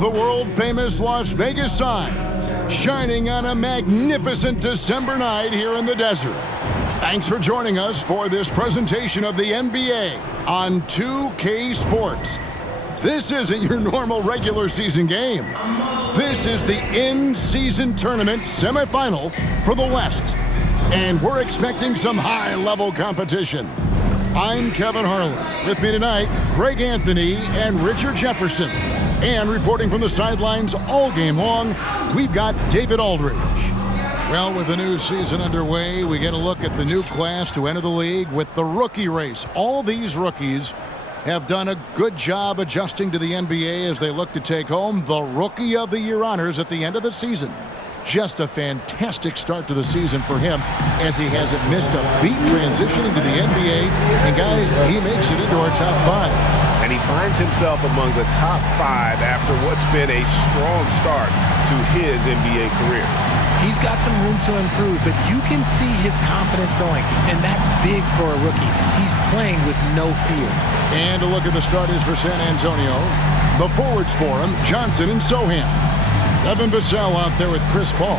the world-famous Las Vegas sign, shining on a magnificent December night here in the desert. Thanks for joining us for this presentation of the NBA on 2K Sports. This isn't your normal regular season game. This is the in-season tournament semifinal for the West. And we're expecting some high-level competition. I'm Kevin Harlan. With me tonight, Greg Anthony and Richard Jefferson. And reporting from the sidelines all game long, we've got David Aldridge. Well, with the new season underway, we get a look at the new class to enter the league with the rookie race. All these rookies have done a good job adjusting to the NBA as they look to take home the Rookie of the Year honors at the end of the season. Just a fantastic start to the season for him as he hasn't missed a beat transitioning to the NBA. And guys, he makes it into our top 5. And he finds himself among the top 5 after what's been a strong start to his NBA career. He's got some room to improve, but you can see his confidence growing, and that's big for a rookie. He's playing with no fear. And a look at the starters for San Antonio. The forwards for him, Johnson and Sohan. Devin Vassell out there with Chris Paul.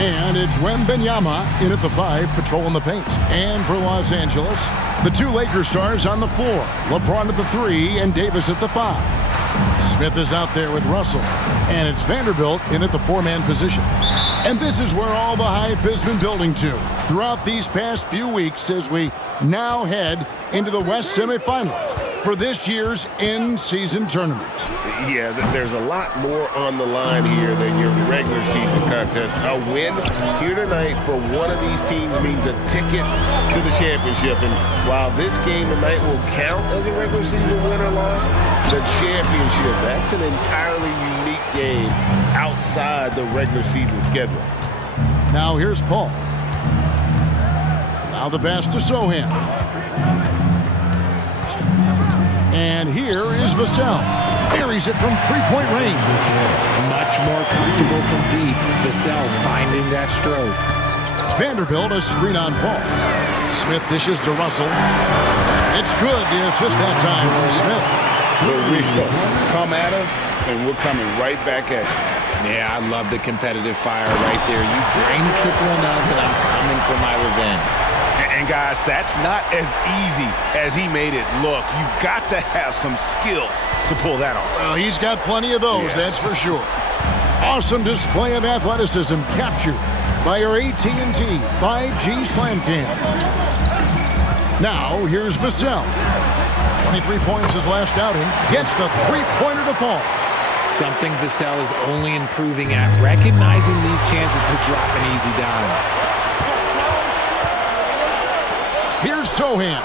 And it's Wembanyama in at the 5, patrolling the paint. And for Los Angeles, the 2 Lakers stars on the floor. LeBron at the 3 and Davis at the 5. Smith is out there with Russell. And it's Vanderbilt in at the 4-man position. And this is where all the hype has been building to throughout these past few weeks as we now head into the West semifinals for this year's in-season tournament. Yeah, there's a lot more on the line here than your regular season contest. A win here tonight for one of these teams means a ticket to the championship. And while this game tonight will count as a regular season win or loss, the championship, that's an entirely unique game outside the regular season schedule. Now here's Paul. Now the pass to Sohan. And here is Vassell. Buries it from three-point range. Much more comfortable from deep. Vassell finding that stroke. Vanderbilt a screen on Paul. Smith dishes to Russell. It's good, the assist that time from Smith. Here we go. Come at us, and we're coming right back at you. Yeah, I love the competitive fire right there. You drain a triple on us, and I'm coming for my revenge. And guys, that's not as easy as he made it look. You've got to have some skills to pull that off. Well, he's got plenty of those, that's for sure. Awesome display of athleticism captured by our AT&T 5G Slam Cam. Now, here's Vassell. 23 points his last outing. Gets the three-pointer to fall. Something Vassell is only improving at, recognizing these chances to drop an easy dime. Here's Sohan.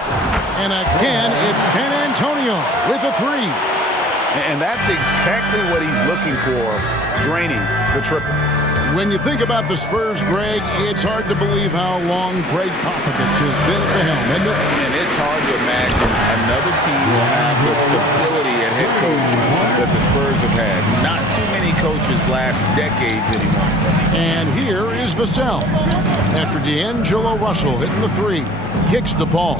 And again, it's San Antonio with a 3. And that's exactly what he's looking for, draining the triple. When you think about the Spurs, Greg, it's hard to believe how long Greg Popovich has been at the helm, isn't it? And it's hard to imagine another team will have the stability at head coach that the Spurs have had. Not too many coaches last decades anymore. And here is Vassell. After D'Angelo Russell hitting the 3. Kicks the ball.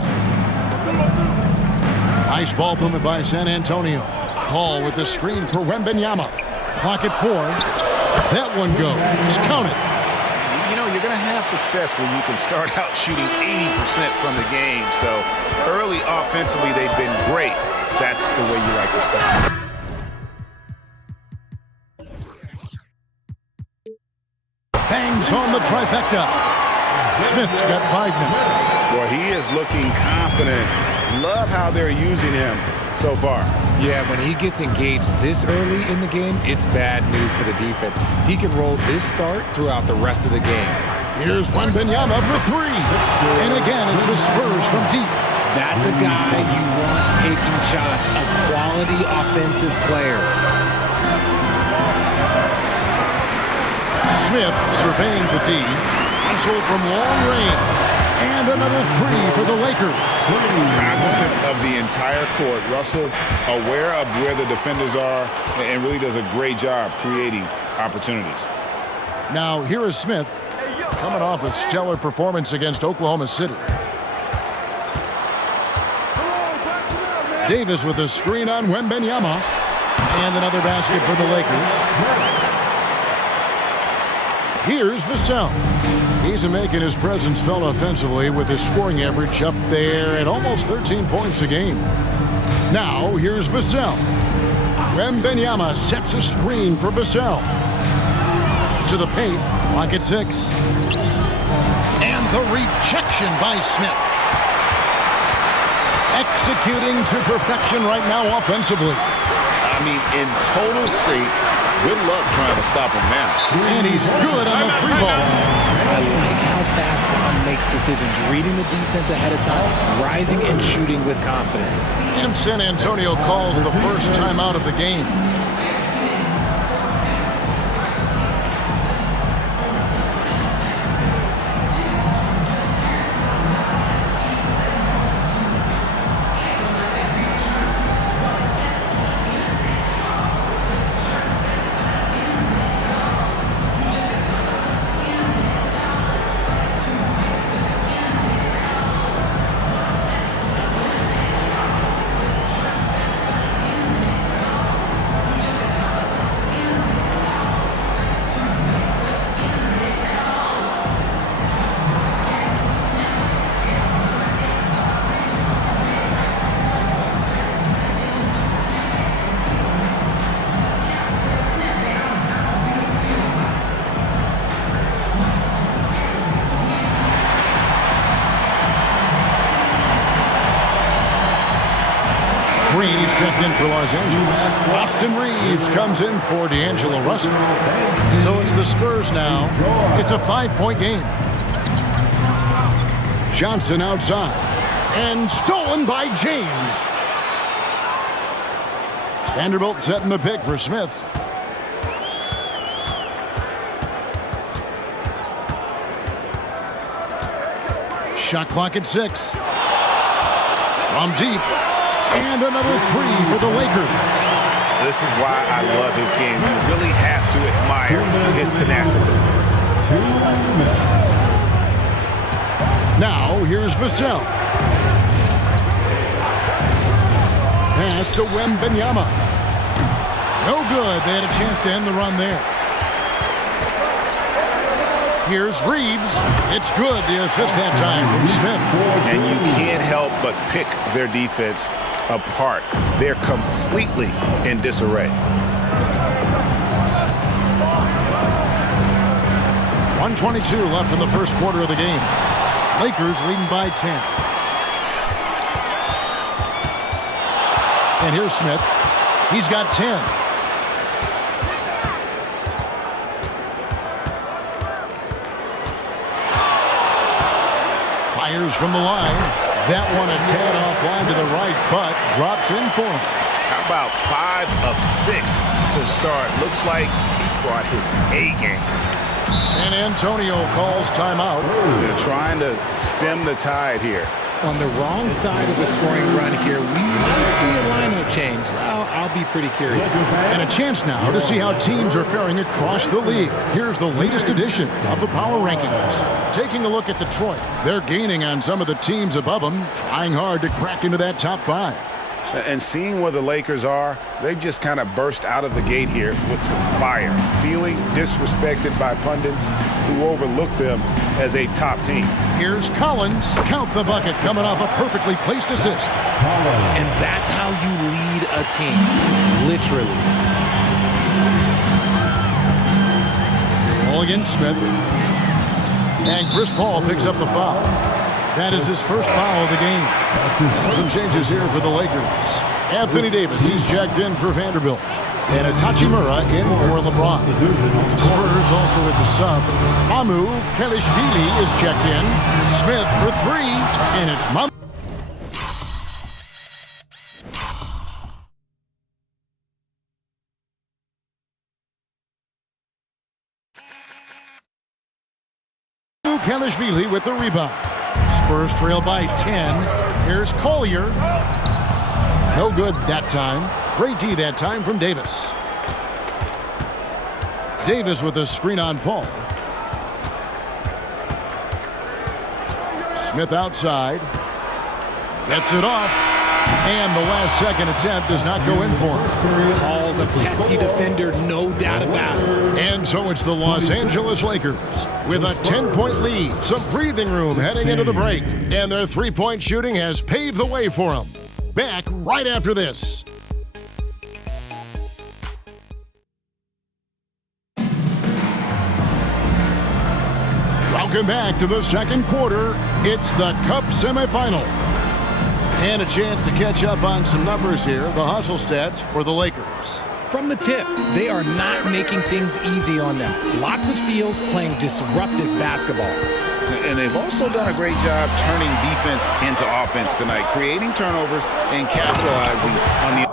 Nice ball movement by San Antonio. Paul with the screen for Wembanyama. Clock at 4. That one goes. Count it. You know, you're going to have success when you can start out shooting 80% from the game. So early offensively, they've been great. That's the way you like to start. Bangs home the trifecta. Smith's got 5 minutes. Well, he is looking confident. Love how they're using him so far. Yeah, when he gets engaged this early in the game, it's bad news for the defense. He can roll this start throughout the rest of the game. Here's Wembanyama for 3. And again, it's the Spurs from deep. That's a guy you want taking shots, a quality offensive player. Smith surveying the D. Hustle from long range. And another 3 for the Lakers. Cognizant of the entire court. Russell aware of where the defenders are and really does a great job creating opportunities. Now here is Smith coming off a stellar performance against Oklahoma City. Davis with a screen on Wembanyama. And another basket for the Lakers. Here's Vassell. He's making his presence felt offensively with his scoring average up there at almost 13 points a game. Now, here's Vassell. Wembanyama sets a screen for Vassell. To the paint, lock at 6. And the rejection by Smith. Executing to perfection right now offensively. I mean, in total sync. Good luck trying to stop him now. And he's good on the free ball. I like how fast Bond makes decisions, reading the defense ahead of time, rising and shooting with confidence. And San Antonio calls the first timeout of the game. He's checked in for Los Angeles. Austin Reeves comes in for D'Angelo Russell. So it's the Spurs now. It's a 5-point game. Johnson outside. And stolen by James. Vanderbilt setting the pick for Smith. Shot clock at 6. From deep. And another 3 for the Lakers. This is why I love his game. You really have to admire his tenacity. Now, here's Vassell. Pass to Wembanyama. No good. They had a chance to end the run there. Here's Reeves. It's good. The assist that time from Smith. And you can't help but pick their defense apart. They're completely in disarray. 1:22 left in the first quarter of the game. Lakers leading by 10. And here's Smith. He's got 10. Fires from the line. That one a tad offline to the right, but drops in for him. How about 5 of 6 to start? Looks like he brought his A game. San Antonio calls timeout. They're trying to stem the tide here. On the wrong side of the scoring run here, we might see a lineup change. I'll be pretty curious. And a chance now to see how teams are faring across the league. Here's the latest edition of the Power Rankings. Taking a look at Detroit. They're gaining on some of the teams above them, trying hard to crack into that top 5. And seeing where the Lakers are, they just kind of burst out of the gate here with some fire, feeling disrespected by pundits who overlooked them as a top team. Here's Collins. Count the bucket coming off a perfectly placed assist. And that's how you lead a team, literally. Ball against Smith. And Chris Paul picks up the foul. That is his first foul of the game. Some changes here for the Lakers. Anthony Davis, he's checked in for Vanderbilt. And it's Hachimura in for LeBron. Spurs also with the sub. Amu Kelishvili is checked in. Smith for 3. And it's Kelishvili with the rebound. Spurs trail by 10. Here's Collier. No good that time. Great D that time from Davis. Davis with a screen on Paul. Smith outside. Gets it off. And the last-second attempt does not go in for him. Paul's a pesky defender, no doubt about it. And so it's the Los Angeles Lakers with a 10-point lead, some breathing room heading into the break, and their three-point shooting has paved the way for them. Back right after this. Welcome back to the second quarter. It's the Cup semifinal. And a chance to catch up on some numbers here, the hustle stats for the Lakers. From the tip, they are not making things easy on them. Lots of steals, playing disruptive basketball. And they've also done a great job turning defense into offense tonight, creating turnovers and capitalizing on the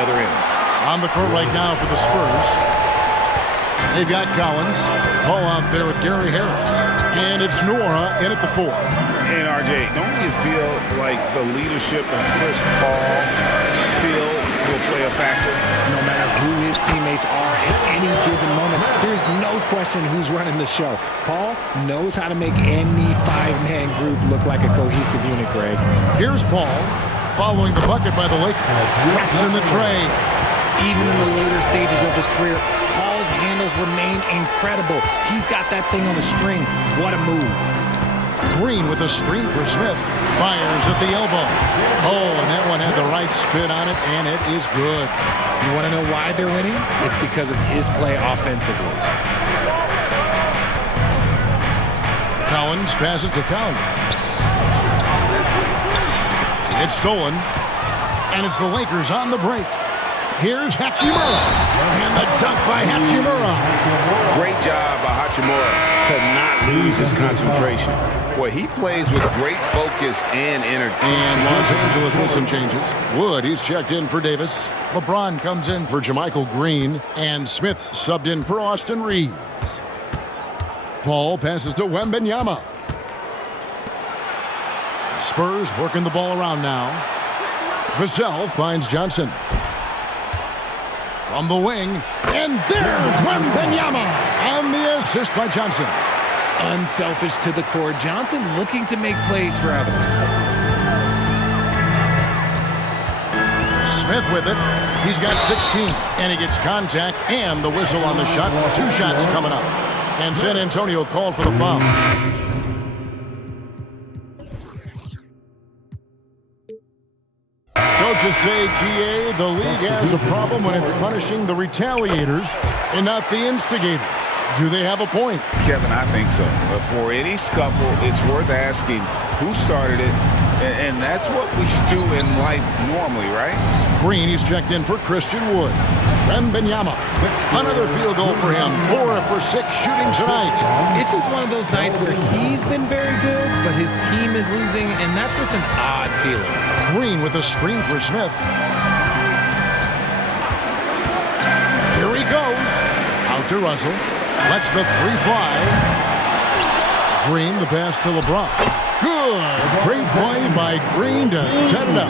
other end. On the court right now for the Spurs. They've got Collins, Paul out there with Gary Harris. And it's Nora in at the 4. And RJ, don't you feel like the leadership of Chris Paul still will play a factor? No matter who his teammates are at any given moment, there's no question who's running the show. Paul knows how to make any five-man group look like a cohesive unit, Greg. Here's Paul, following the bucket by the Lakers. Drops in the tray. Even in the later stages of his career, Paul's handles remain incredible. He's got that thing on a string. What a move. Green with a screen for Smith. Fires at the elbow. Oh, and that one had the right spin on it, and it is good. You want to know why they're winning? It's because of his play offensively. Collins passes to Collins. It's stolen, and it's the Lakers on the break. Here's Hachimura, and the dunk by Hachimura. Great job by Hachimura to not lose his concentration. Boy, he plays with great focus and energy. And Los Angeles with some changes. Wood, he's checked in for Davis. LeBron comes in for JaMychal Green, and Smith subbed in for Austin Reeves. Paul passes to Wembanyama. Spurs working the ball around now. Vassell finds Johnson. From the wing, and there's Wembanyama on the assist by Johnson. Unselfish to the core. Johnson looking to make plays for others. Smith with it. He's got 16, and he gets contact and the whistle on the shot. 2 shots coming up. And San Antonio called for the foul. Coaches say, GA, the league has a problem when it's punishing the retaliators and not the instigators. Do they have a point? Kevin, I think so. But for any scuffle, it's worth asking who started it, and that's what we do in life normally, right? Green, he's checked in for Christian Wood. Wembanyama, another field goal for him. 4 for 6 shooting tonight. It's just one of those nights where he's been very good, but his team is losing, and that's just an odd feeling. Green with a screen for Smith. Here he goes. Out to Russell. Lets the 3 fly. Green, the pass to LeBron. Good. Great play by Green to set it up.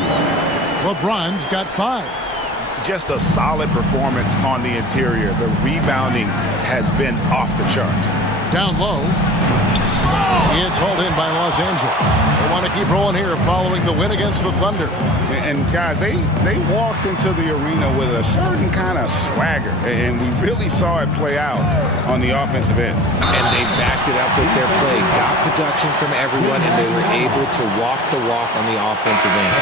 LeBron's got 5. Just a solid performance on the interior. The rebounding has been off the charts. Down low. It's hauled in by Los Angeles. They want to keep rolling here following the win against the Thunder. And guys, they walked into the arena with a certain kind of swagger, and we really saw it play out on the offensive end. And they backed it up with their play, got production from everyone, and they were able to walk the walk on the offensive end.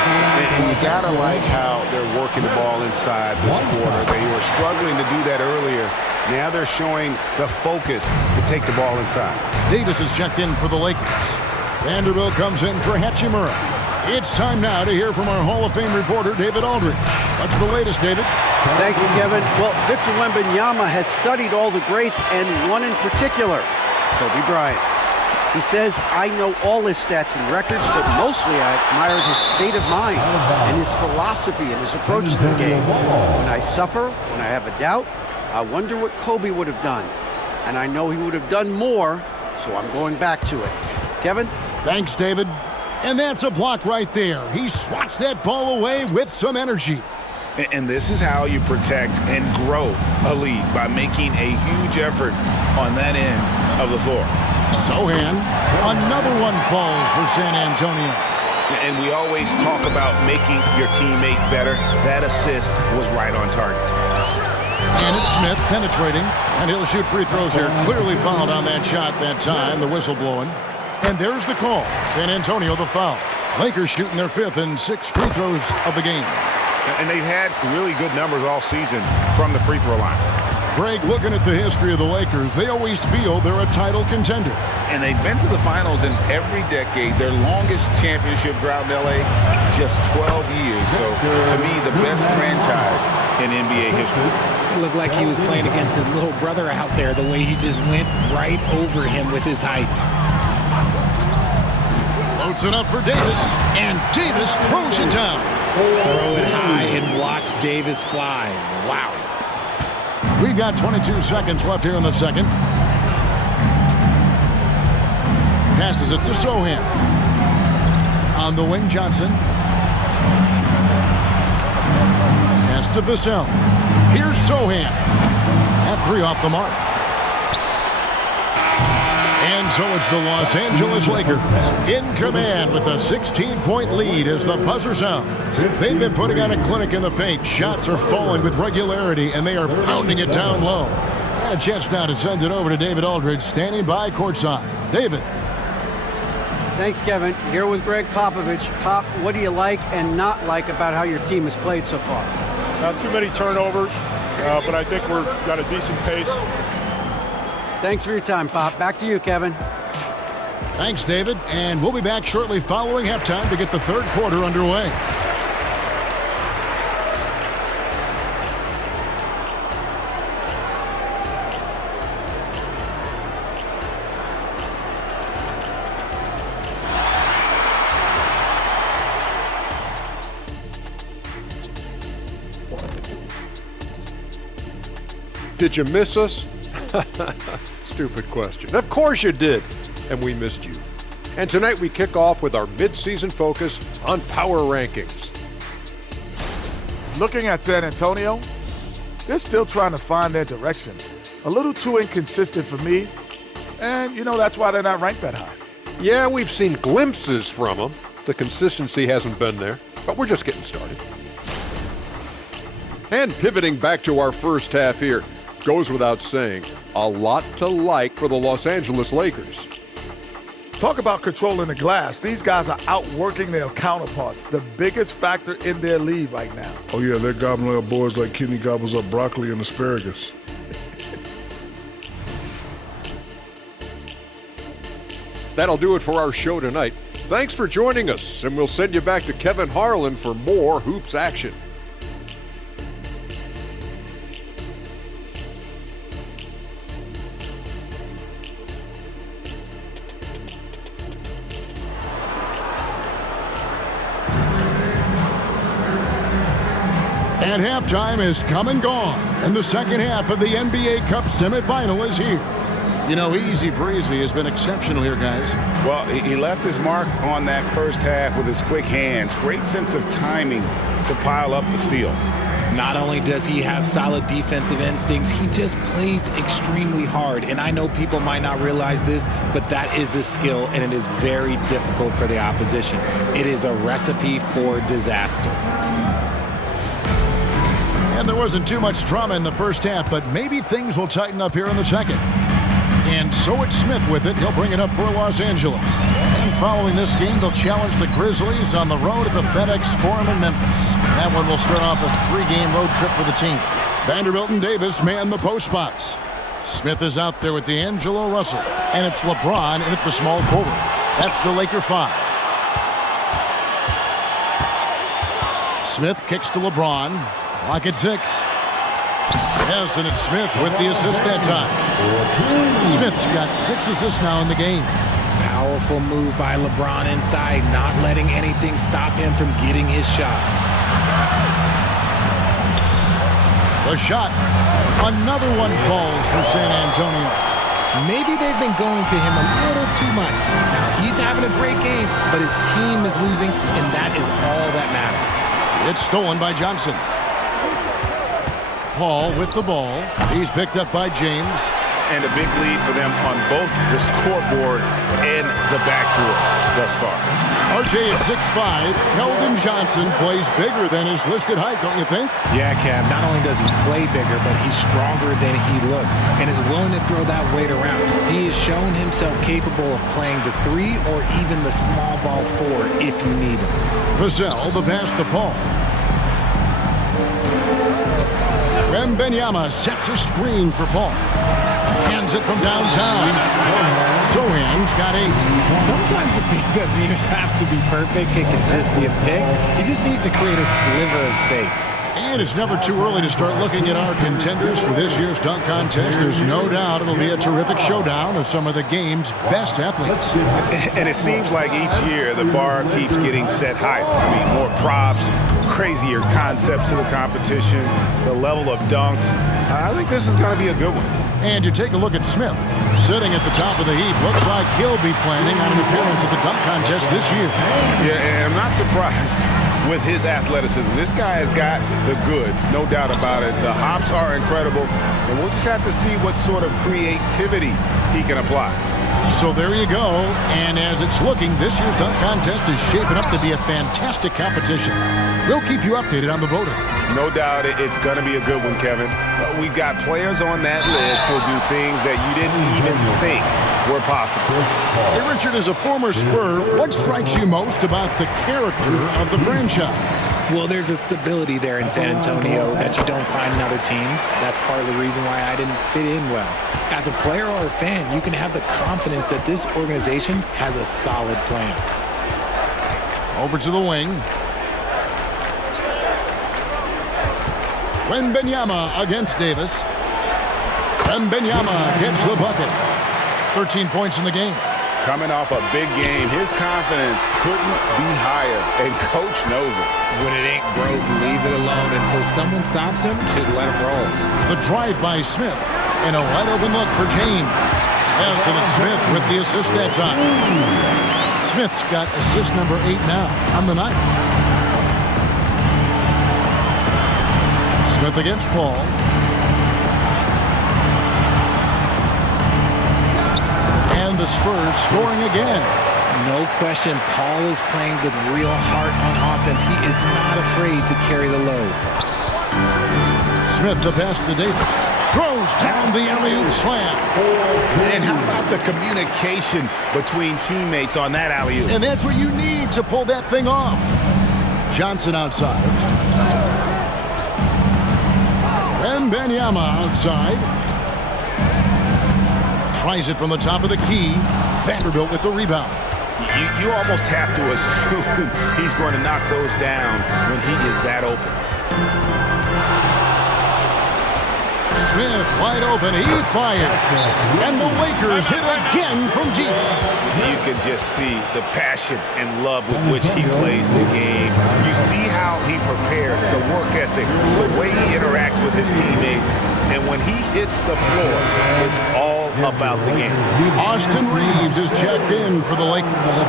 And you gotta like how they're working the ball inside this quarter. They were struggling to do that earlier. Now they're showing the focus to take the ball inside. Davis is checked in for the Lakers. Vanderbilt comes in for Hachimura. It's time now to hear from our Hall of Fame reporter, David Aldridge. What's the latest, David? Thank you, Kevin. Well, Victor Wembanyama has studied all the greats and one in particular, Kobe Bryant. He says, I know all his stats and records, but mostly I admired his state of mind and his philosophy and his approach to the game. When I suffer, when I have a doubt, I wonder what Kobe would have done. And I know he would have done more, so I'm going back to it. Kevin? Thanks, David. And that's a block right there. He swats that ball away with some energy. And this is how you protect and grow a lead, by making a huge effort on that end of the floor. Sohan, another one falls for San Antonio. And we always talk about making your teammate better. That assist was right on target. And it's Smith penetrating, and he'll shoot free throws here. Clearly fouled on that shot that time, the whistle blowing. And there's the call. San Antonio the foul. Lakers shooting their 5th and 6th free throws of the game. And they've had really good numbers all season from the free throw line. Greg, looking at the history of the Lakers, they always feel they're a title contender. And they've been to the finals in every decade. Their longest championship drought in L.A., just 12 years. So, to me, the best franchise in NBA history. It looked like he was playing against his little brother out there, the way he just went right over him with his height. Floats it up for Davis, and Davis throws it down. Throw it high and watch Davis fly. Wow. We've got 22 seconds left here in the second. Passes it to Sohan. On the wing, Johnson. Pass to Vassell. Here's Sohan. That 3 off the mark. And so it's the Los Angeles Lakers in command with a 16-point lead as the buzzer sounds. They've been putting on a clinic in the paint. Shots are falling with regularity, and they are pounding it down low. And a chance now to send it over to David Aldridge, standing by courtside. David. Thanks, Kevin. Here with Greg Popovich. Pop, what do you like and not like about how your team has played so far? Not too many turnovers, but I think we've got a decent pace. Thanks for your time, Pop. Back to you, Kevin. Thanks, David. And we'll be back shortly following halftime to get the third quarter underway. Did you miss us? Stupid question. Of course you did, and we missed you. And tonight we kick off with our mid-season focus on power rankings. Looking at San Antonio, they're still trying to find their direction. A little too inconsistent for me, and that's why they're not ranked that high. Yeah, we've seen glimpses from them. The consistency hasn't been there, but we're just getting started. And pivoting back to our first half here, goes without saying, a lot to like for the Los Angeles Lakers. Talk about controlling the glass. These guys are outworking their counterparts, the biggest factor in their lead right now. Oh, yeah, they're gobbling up boys like Kenny gobbles up broccoli and asparagus. That'll do it for our show tonight. Thanks for joining us, and we'll send you back to Kevin Harlan for more hoops action. And halftime is come and gone, and the second half of the NBA Cup semifinal is here. Easy Breezy has been exceptional here, guys. Well, he left his mark on that first half with his quick hands. Great sense of timing to pile up the steals. Not only does he have solid defensive instincts, he just plays extremely hard. And I know people might not realize this, but that is a skill, and it is very difficult for the opposition. It is a recipe for disaster. And there wasn't too much drama in the first half, but maybe things will tighten up here in the second. And so it's Smith with it. He'll bring it up for Los Angeles. And following this game, they'll challenge the Grizzlies on the road at the FedEx Forum in Memphis. That one will start off a 3-game road trip for the team. Vanderbilt and Davis man the post spots. Smith is out there with D'Angelo Russell. And it's LeBron in at the small forward. That's the Laker 5. Smith kicks to LeBron. Clock at 6. Yes, and it's Smith with the assist that time. Smith's got 6 assists now in the game. Powerful move by LeBron inside, not letting anything stop him from getting his shot. The shot. Another one falls for San Antonio. Maybe they've been going to him a little too much. Now, he's having a great game, but his team is losing, and that is all that matters. It's stolen by Johnson. Paul with the ball. He's picked up by James. And a big lead for them on both the scoreboard and the backboard thus far. RJ at 6'5", Keldon Johnson plays bigger than his listed height, don't you think? Yeah, Kev, not only does he play bigger, but he's stronger than he looks and is willing to throw that weight around. He has shown himself capable of playing the 3 or even the small ball 4 if you need him. Vassell, the pass to Paul. Wembanyama sets a screen for Paul. Hands it from downtown. Sohan's got 8. Sometimes the pick doesn't even have to be perfect. It can just be a pick. He just needs to create a sliver of space. And it's never too early to start looking at our contenders for this year's dunk contest. There's no doubt it'll be a terrific showdown of some of the game's best athletes. And it seems like each year the bar keeps getting set higher. I mean, more props, crazier concepts to the competition, the level of dunks. I think this is going to be a good one. And you take a look at Smith, sitting at the top of the heap. Looks like he'll be planning on an appearance at the dunk contest this year. Yeah, and I'm not surprised with his athleticism. This guy has got the goods, no doubt about it. The hops are incredible, and we'll just have to see what sort of creativity he can apply. So there you go, and as it's looking, this year's dunk contest is shaping up to be a fantastic competition. We'll keep you updated on the voting. No doubt it's going to be a good one, Kevin. We've got players on that list who'll do things that you didn't even think were possible. Hey, Richard, as a former Spur, what strikes you most about the character of the franchise? Well, there's a stability there in San Antonio that you don't find in other teams. That's part of the reason why I didn't fit in well. As a player or a fan, you can have the confidence that this organization has a solid plan. Over to the wing. Wembanyama against Davis. Wembanyama gets the bucket. 13 points in the game. Coming off a big game, his confidence couldn't be higher, and coach knows it. When it ain't broke, leave it alone until someone stops him. Just let him roll. The drive by Smith, and a wide open look for James. Yes, and it's Smith with the assist that time. Smith's got assist number 8 now on the night. Smith against Paul. And the Spurs scoring again. No question, Paul is playing with real heart on offense. He is not afraid to carry the load. Smith the pass to Davis. Throws down the alley-oop slam. And how about the communication between teammates on that alley-oop? And that's what you need to pull that thing off. Johnson outside. Wembanyama outside. Tries it from the top of the key. Vanderbilt with the rebound. You almost have to assume he's going to knock those down when he is that open. Smith wide open. He fires. And the Lakers hit again from deep. You can just see the passion and love with which he plays the game. You see how he prepares, the work ethic, the way he interacts with his teammates. And when he hits the floor, it's all about the game. Austin Reeves is checked in for the Lakers.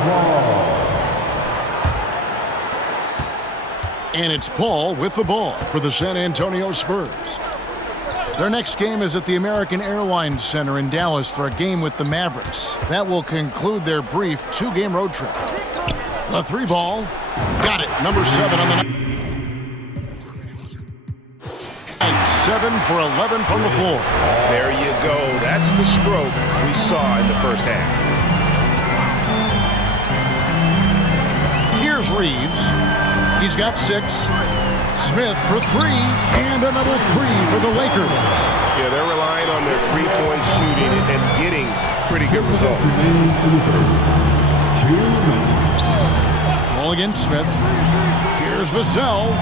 And it's Paul with the ball for the San Antonio Spurs. Their next game is at the American Airlines Center in Dallas for a game with the Mavericks. That will conclude their brief 2-game road trip. The 3-ball. Got it. Number 7 on the night. 7 for 11 from the floor. There you go. That's the stroke we saw in the first half. Here's Reeves. He's got 6. Smith for 3, and another 3 for the Lakers. Yeah, they're relying on their three-point shooting and getting pretty good results. Ball against Smith. Here's Vassell.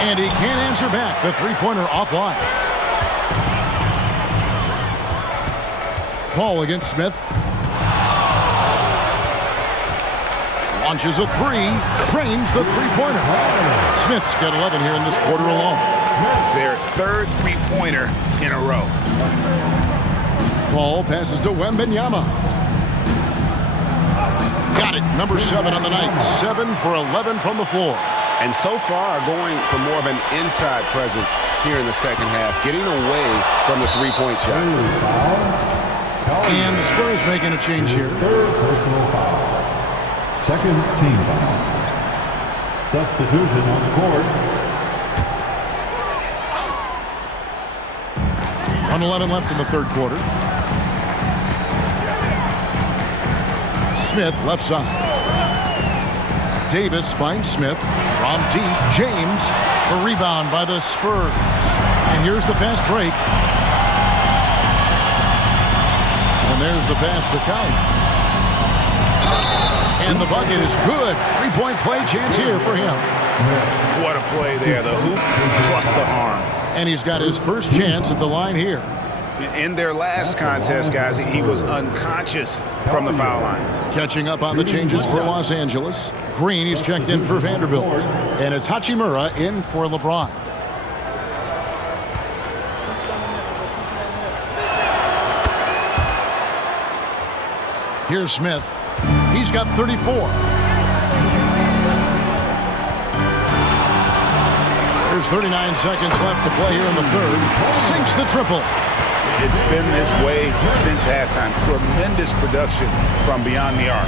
And he can't answer back. The three-pointer offline. Paul against Smith. Launches a 3. Trains the three-pointer. Smith's got 11 here in this quarter alone. Their third three-pointer in a row. Paul passes to Wembanyama. Got it. Number 7 on the night. 7 for 11 from the floor. And so far, going for more of an inside presence here in the second half, getting away from the three-point shot. And the Spurs making a change here. Third personal foul. Second team foul. Substitution on the court. 1:11 left in the third quarter. Smith left side. Davis finds Smith from deep. James, a rebound by the Spurs. And here's the fast break. And there's the pass to Count. And the bucket is good. Three-point play chance here for him. What a play there. The hoop plus the arm. And he's got his first chance at the line here. In their last contest, guys, he was unconscious from the foul line. Catching up on the changes for Los Angeles. Green, he's checked in for Vanderbilt. And it's Hachimura in for LeBron. Here's Smith. He's got 34. There's 39 seconds left to play here in the third. Sinks the triple. It's been this way since halftime. Tremendous production from beyond the arc.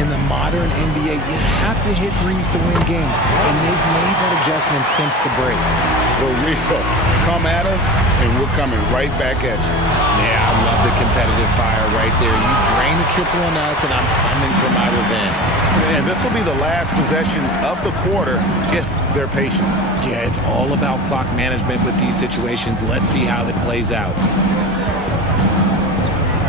In the modern NBA, you have to hit threes to win games, and they've made that adjustment since the break. For real. Come at us, and we're coming right back at you. Yeah, I love the competitive fire right there. You drain the triple on us, and I'm coming for my revenge. And this will be the last possession of the quarter if they're patient. Yeah, it's all about clock management with these situations. Let's see how that plays out.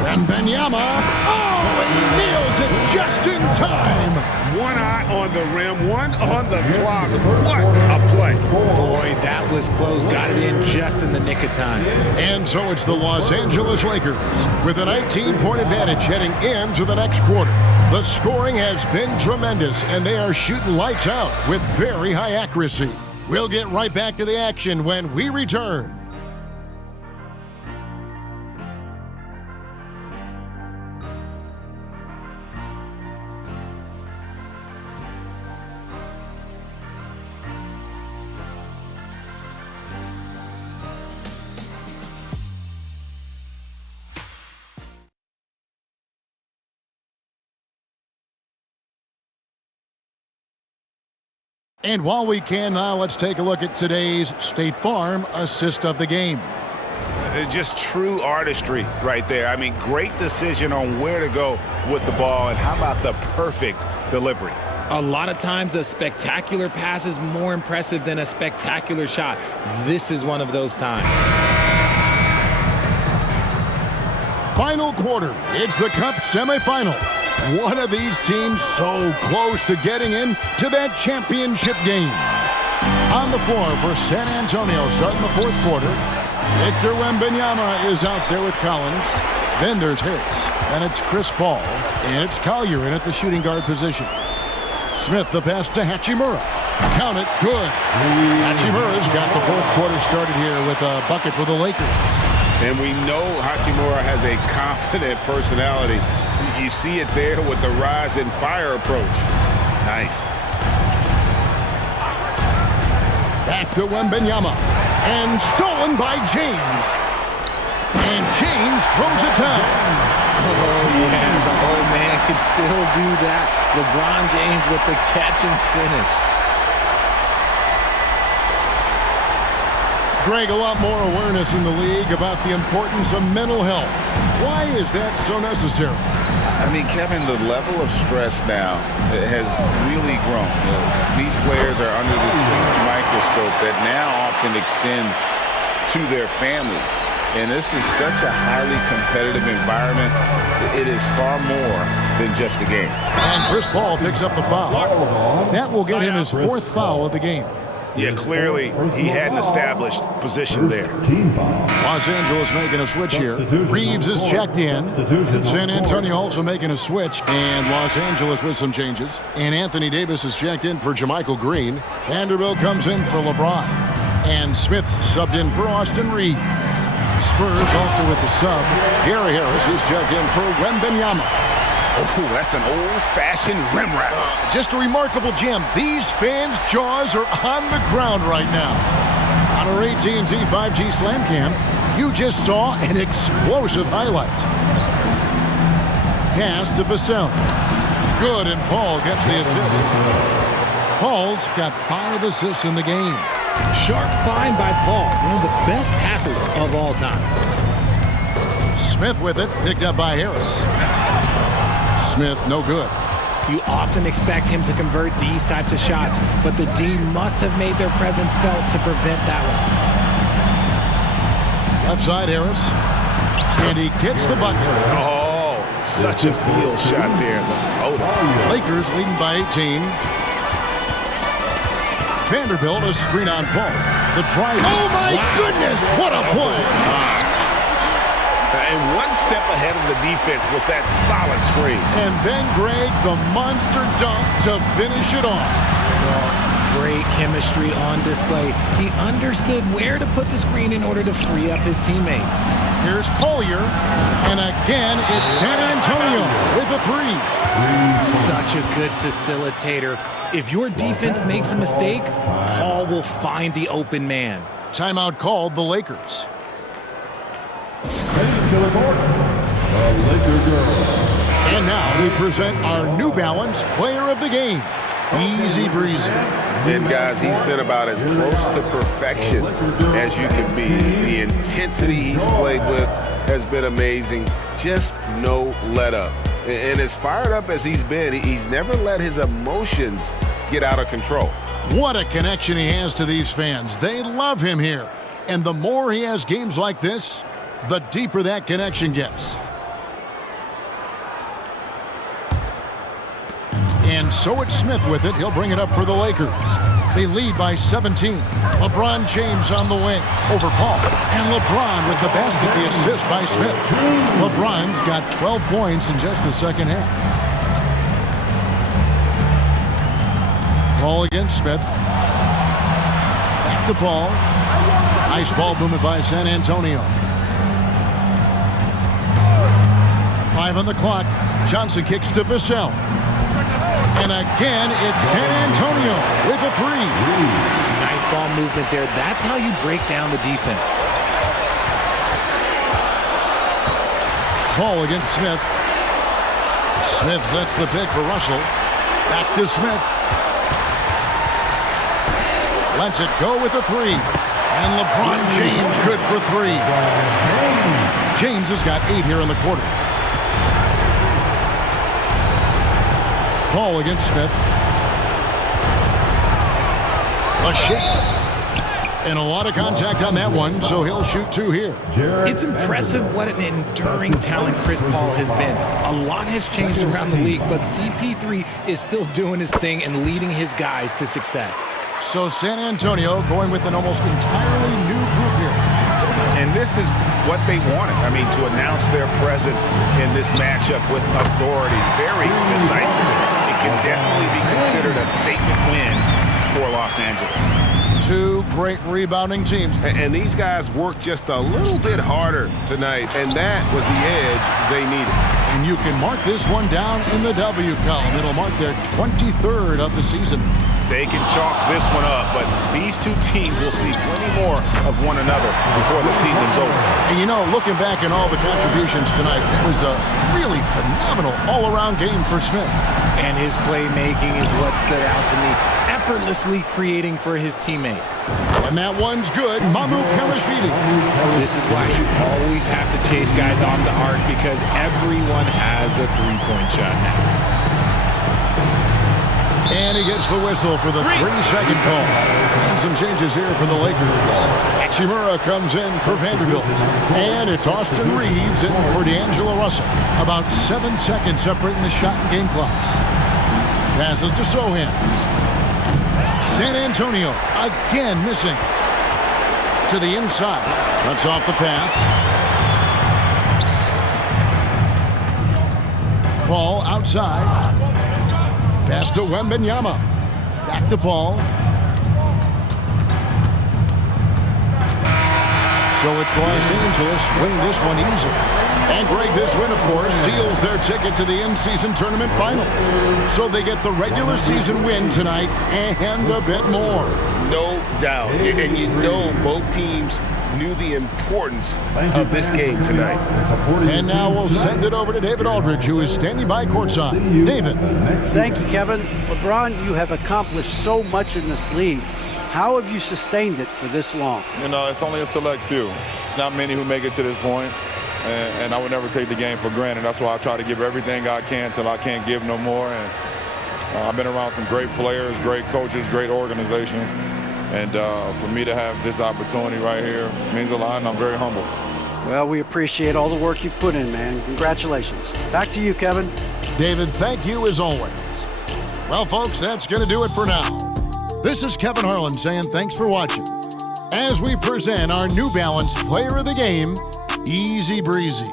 Wembanyama. Oh, and he nails it just in time. One eye on the rim, one on the clock. What a play. Boy, that was close. Got it in just in the nick of time. And so it's the Los Angeles Lakers with a 19-point advantage heading into the next quarter. The scoring has been tremendous, and they are shooting lights out with very high accuracy. We'll get right back to the action when we return. And while we can now, let's take a look at today's State Farm assist of the game. Just true artistry right there. I mean, great decision on where to go with the ball, and how about the perfect delivery? A lot of times a spectacular pass is more impressive than a spectacular shot. This is one of those times. Final quarter. It's the Cup semifinal. One of these teams so close to getting into that championship game. On the floor for San Antonio starting the fourth quarter. Victor Wembanyama is out there with Collins. Then there's Harris. And it's Chris Paul. And it's Collier in at the shooting guard position. Smith the pass to Hachimura. Count it. Good. Hachimura's got the fourth quarter started here with a bucket for the Lakers. And we know Hachimura has a confident personality. You see it there with the rise and fire approach. Nice. Back to Wembanyama. And stolen by James. And James throws it down. Oh, yeah, the old man can still do that. LeBron James with the catch and finish. Greg, a lot more awareness in the league about the importance of mental health. Why is that so necessary? I mean, Kevin, the level of stress now has really grown. These players are under this huge microscope that now often extends to their families. And this is such a highly competitive environment. It is far more than just a game. And Chris Paul picks up the foul. That will get him his fourth foul of the game. Yeah, clearly he had an established position there. Los Angeles making a switch here. Reeves is checked in. And San Antonio also making a switch. And Los Angeles with some changes. And Anthony Davis is checked in for Jermichael Green. Vanderbilt comes in for LeBron. And Smith's subbed in for Austin Reeves. Spurs also with the sub. Gary Harris is checked in for Wembanyama. Oh, that's an old-fashioned rim rattle. Just a remarkable jam. These fans' jaws are on the ground right now. On our AT&T 5G Slam Cam, you just saw an explosive highlight. Pass to Vassell. Good, and Paul gets the assist. Paul's got 5 assists in the game. Sharp find by Paul, one of the best passers of all time. Smith with it, picked up by Harris. Smith, no good. You often expect him to convert these types of shots, but the D must have made their presence felt to prevent that one. Left side, Harris. And he gets the bucket. Oh, such a field shot there. The floater. Lakers leading by 18. Vanderbilt, a screen on Paul. The drive. Oh, my goodness. What a play. And one step ahead of the defense with that solid screen. And then, Greg, the monster dunk to finish it off. Great chemistry on display. He understood where to put the screen in order to free up his teammate. Here's Collier. And again, it's San Antonio with a 3. Such a good facilitator. If your defense makes a mistake, Paul will find the open man. Timeout called the Lakers. Heading to the court, the Laker girls. And now we present our New Balance Player of the Game. Easy breezy. And guys, he's been about as close to perfection as you can be. The intensity he's played with has been amazing. Just no let up. And as fired up as he's been, he's never let his emotions get out of control. What a connection he has to these fans. They love him here. And the more he has games like this, the deeper that connection gets. And so it's Smith with it. He'll bring it up for the Lakers. They lead by 17. LeBron James on the wing over Paul. And LeBron with the basket, the assist by Smith. LeBron's got 12 points in just the second half. Paul against Smith. Back to Paul. Nice ball movement by San Antonio. 5 on the clock. Johnson kicks to Vassell. And again, it's San Antonio with a 3. Nice ball movement there. That's how you break down the defense. Paul against Smith. Smith sets the pick for Russell. Back to Smith. Lets it go with a 3. And LeBron James good for 3. James has got 8 here in the quarter. Paul against Smith. A shake. And a lot of contact on that one, so he'll shoot 2 here. It's impressive what an enduring talent Chris Paul has been. A lot has changed around the league, but CP3 is still doing his thing and leading his guys to success. So San Antonio going with an almost entirely new group here. And this is what they wanted. I mean, to announce their presence in this matchup with authority, very decisive. It can definitely be considered a statement win for Los Angeles. 2 great rebounding teams. And these guys worked just a little bit harder tonight, and that was the edge they needed. And you can mark this one down in the W column. It'll mark their 23rd of the season. They can chalk this one up, but these 2 teams will see plenty more of one another before the season's over. And you know, looking back at all the contributions tonight, it was a really phenomenal all-around game for Smith. And his playmaking is what stood out to me, effortlessly creating for his teammates. And that one's good. Mamu Kalashvili. This is why you always have to chase guys off the arc, because everyone has a 3-point shot now. And he gets the whistle for the 3-second call. And some changes here for the Lakers. Hachimura comes in for Vanderbilt. And it's Austin Reeves in for D'Angelo Russell. About 7 seconds separating the shot and game clocks. Passes to Sohan. San Antonio again missing. To the inside. Cuts off the pass. Paul outside. Pass to Wembanyama. Back to Paul. So it's Los Angeles winning this one easily. And Greg, this win, of course, seals their ticket to the in-season tournament finals. So they get the regular season win tonight and a bit more. No doubt. And you know both teams knew the importance of this game tonight. And now we'll send it over to David Aldridge, who is standing by courtside. David. Thank you, Kevin. LeBron, you have accomplished so much in this league. How have you sustained it for this long? You know, it's only a select few. It's not many who make it to this point, and I would never take the game for granted. That's why I try to give everything I can till I can't give no more. And I've been around some great players, great coaches, great organizations. And for me to have this opportunity right here means a lot, and I'm very humbled. Well, we appreciate all the work you've put in, man. Congratulations. Back to you, Kevin. David, thank you as always. Well, folks, that's going to do it for now. This is Kevin Harlan saying thanks for watching as we present our New Balance Player of the Game, Easy Breezy.